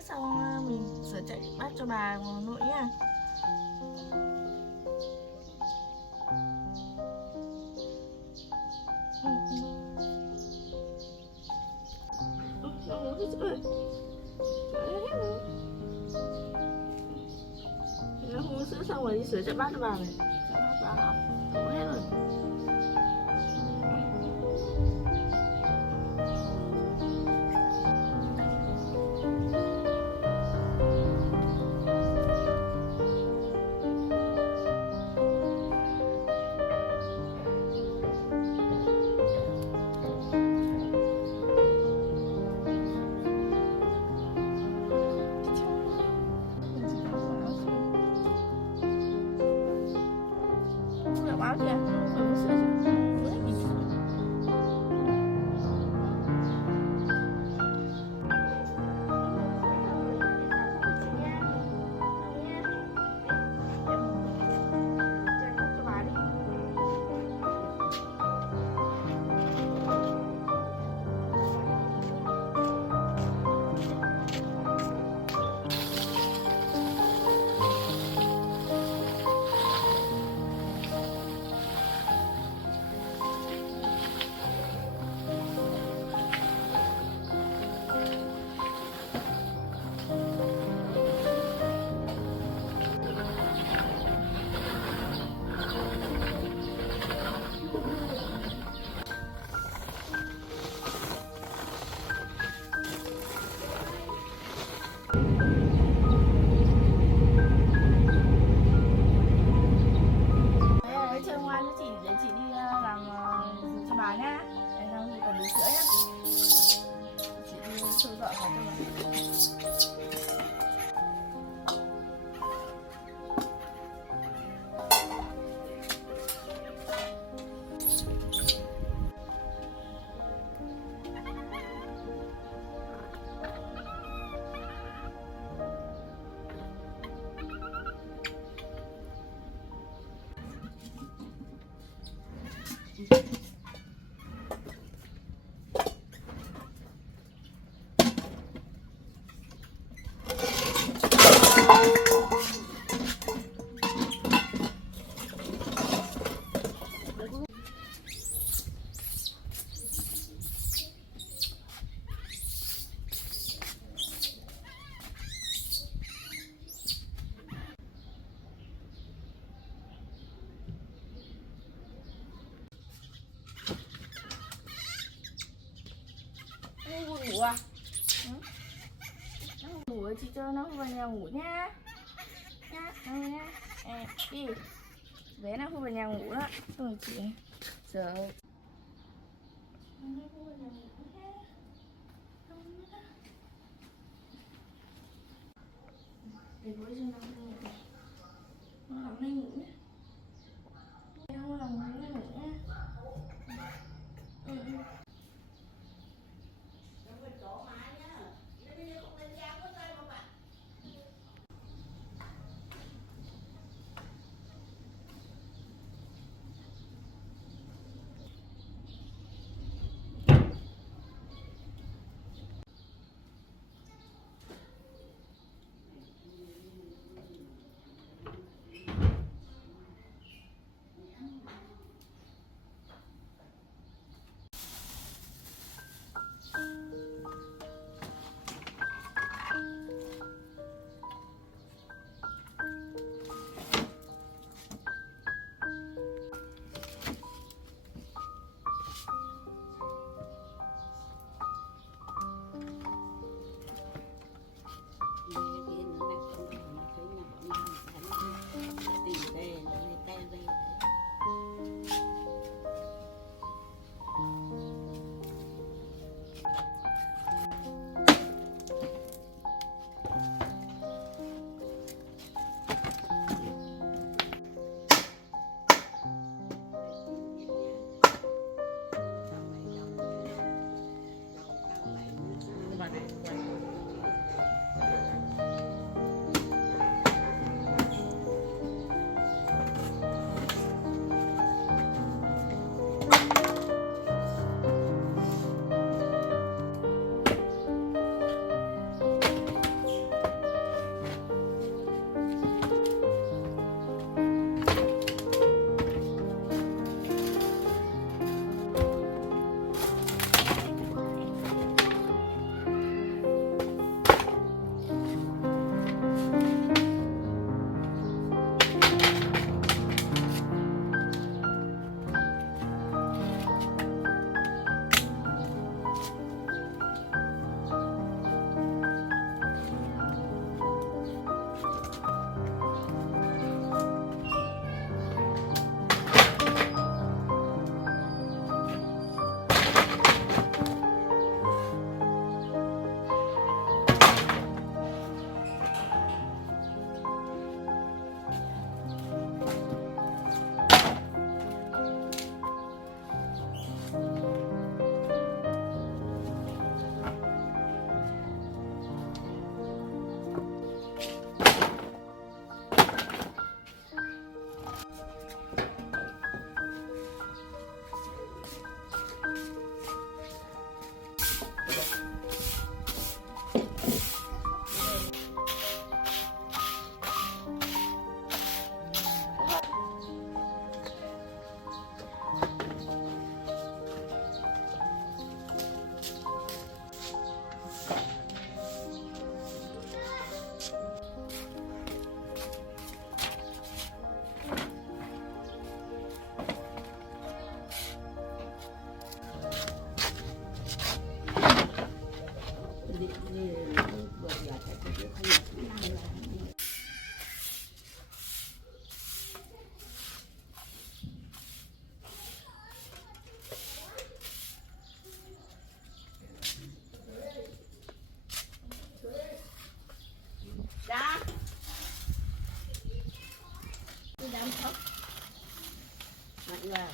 sữa xong mình rửa chạy bát cho bà nội nha. Nó uống sữa rồi. Nó uống sữa xong rồi đi sửa chạy bát cho bà này. Bà học uống hết rồi. Báo chưa? Phải uống sữa chứ. Uống hết bình thường. Chơi ngoan cho chị để chị đi làm cho bà nhá. Đây đang còn đủ sữa nhá. Chị đi thu dọn vào cho bà. Nó buồn ngủ à? Nó ngủ rồi, chị cho nó vào nhà ngủ nhá. Nhá, nha. Đi. Bé nó không vào nhà ngủ đó. Rồi chị sợ. Để bữa cho nó ngủ. Nó nằm đây ngủ nhé. Không nằm đây ngủ nhé. chăm sóc mạnh vào.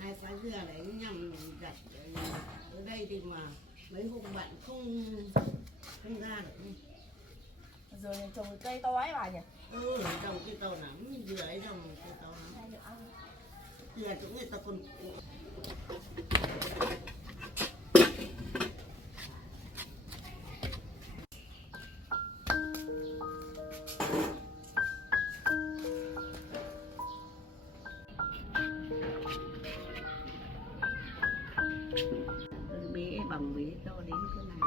Hai quả dưa đấy nhằm đặt ở đây thì mà mấy hôm bạn không ra được. Rồi này trồng cái cây to ấy bà nhỉ? Trồng cây to lắm, dừa ấy trồng cây to lắm. Hay được ăn. Dừa chỗ người ta còn bé bằng bé cho đến cái này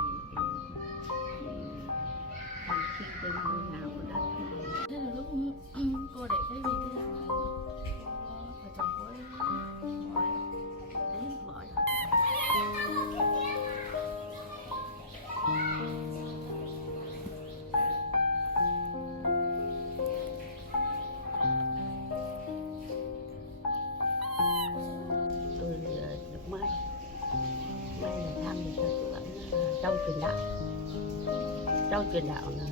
thì khi tôi mua nào của đất thì Thế là lúc cô để cái gì cái là vợ chồng cô ấy bỏ đấy bỏ tôi được mai là thăm thì tôi cứ bảo là trong truyền đạo là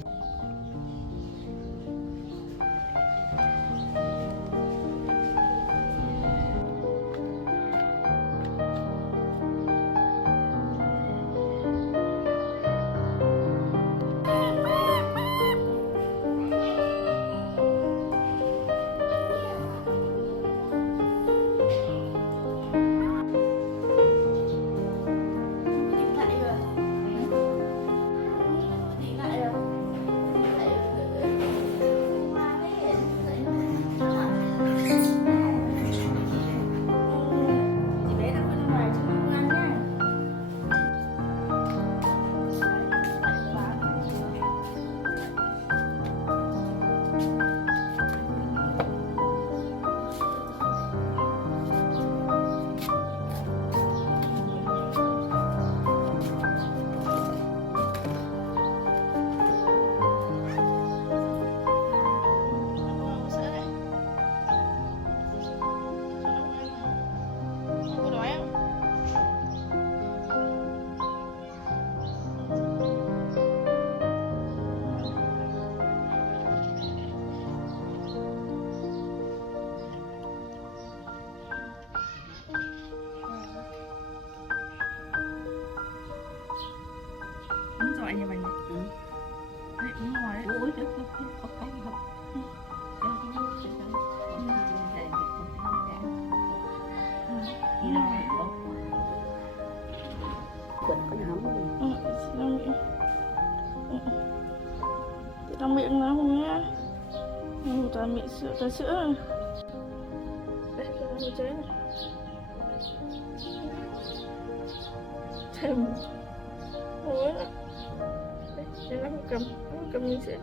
giỏi như vậy nhỉ? Đấy, đúng rồi đấy. ôi trời ơi, có cái không quần con hóng Trong miệng nó không nhá. Toàn miệng sữa, toàn sữa. Đấy, cho nó chế này. Thèm. Ôi. Đây, nó không cầm miếng sữa.